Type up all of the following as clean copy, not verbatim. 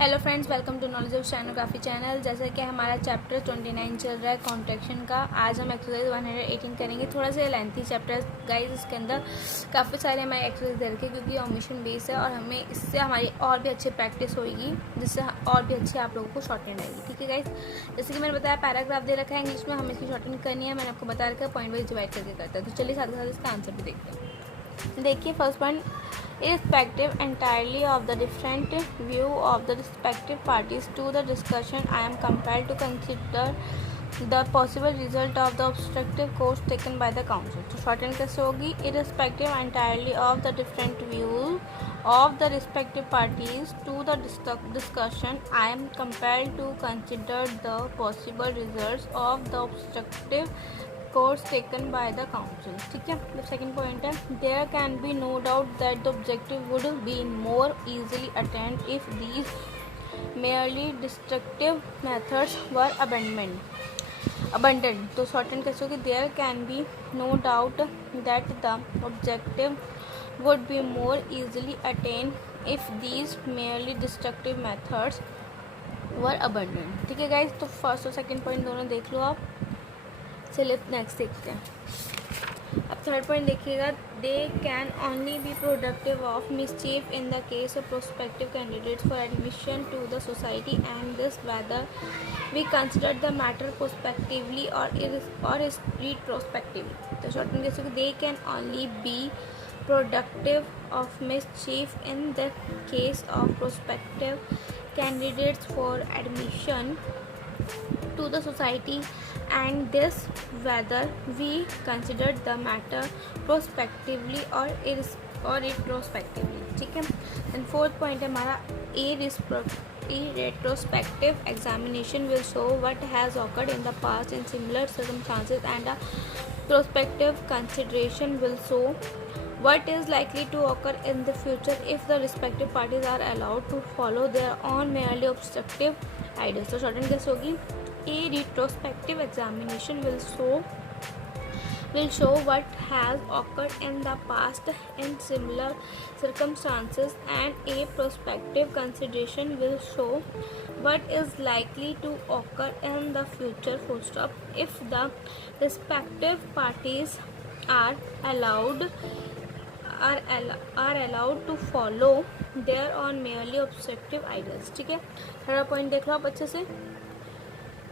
Hello friends, welcome to knowledge of stenography channel. जैसा कि हमारा चैप्टर 29 चल रहा है कॉन्ट्रैक्शन का, आज हम एक्सरसाइज 118 करेंगे। थोड़ा सा लेंथी चैप्टर गाइस, इसके अंदर काफ़ी सारे हमारे एक्सरसाइज दे रखे क्योंकि ऑमिशन बेस है और हमें इससे हमारी और भी अच्छी प्रैक्टिस होगी, जिससे और भी अच्छी आप लोगों को शॉर्टहैंड आएगी। ठीक है गाइस, जैसे कि मैंने बताया पैराग्राफ दे रखा है इंग्लिश में, हमें इसकी शॉर्टहैंड करनी है। मैंने आपको बता रखा है पॉइंट वाइज डिवाइड करके करता है। तो चलिए साथ साथ इसका आंसर भी देखते हैं। देखिए first point, irrespective entirely of the different view of the respective parties to the discussion, I am compelled to consider the possible result of the obstructive course taken by the council. तो shorthand कैसे होगी? Irrespective entirely of the different views of the respective parties to the discussion, I am compelled to consider the possible results of the obstructive course taken by the council. ठीक है, the second point है, there can be no doubt that the objective would be more easily attained if these merely destructive methods were abandoned. तो shorthand कैसे होगी? there can be no doubt that the objective would be more easily attained if these merely destructive methods were abandoned. ठीक है guys, तो first और second point दोनों देख लो आप। चलिए नेक्स्ट देखते हैं। अब थर्ड पॉइंट देखिएगा, they can only be productive of mischief in the case of prospective candidates for admission to the society and this whether we consider the matter prospectively और retrospectively. तो शॉर्ट में जैसे कि they can only be productive of mischief in the case of prospective candidates for admission to the society and this whether we consider the matter prospectively or retrospectively. ठीक है, then fourth point है हमारा, a retrospective examination will show what has occurred in the past in similar circumstances and a prospective consideration will show what is likely to occur in the future if the respective parties are allowed to follow their own merely obstructive ideas. तो shorthand कैसे होगी? A retrospective examination will show what has occurred in the past in similar circumstances and a prospective consideration will show what is likely to occur in the future, full stop, if the respective parties are allowed to follow their own merely obstructive ideas. ठीक है, third point देख लो आप अच्छे से।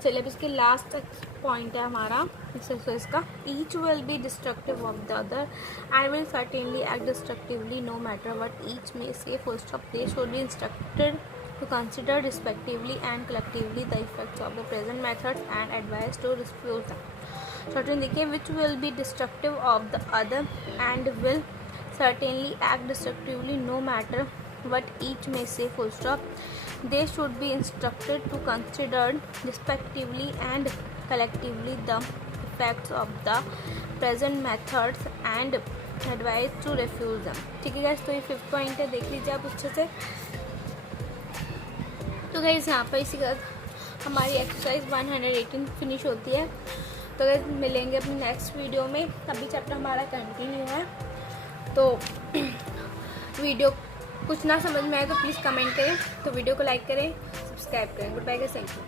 चलिए अब इसके last point है हमारा एक्सरसाइज का, each will be destructive of the other and will certainly act destructively no matter what each may say, full stop. They should be instructed to consider respectively and collectively the effects of the present methods and advise to refuse them. Shorten देखिए, which will be destructive of the other and will certainly act destructively no matter what each may say, full stop. They should be instructed to consider respectively and collectively the effects of the present methods and advise to refuse them. ठीक है guys, तो ये fifth point है, देख लीजिए आप अच्छे से। तो गाइस यहाँ पर इसी के साथ हमारी एक्सरसाइज 118 फिनिश होती है। तो गाइस मिलेंगे अपनी नेक्स्ट वीडियो में, अभी चैप्टर हमारा कंटिन्यू है। तो वीडियो कुछ ना समझ में आए तो प्लीज़ कमेंट करें, तो वीडियो को लाइक करें, सब्सक्राइब करें। Good bye guys, thank you.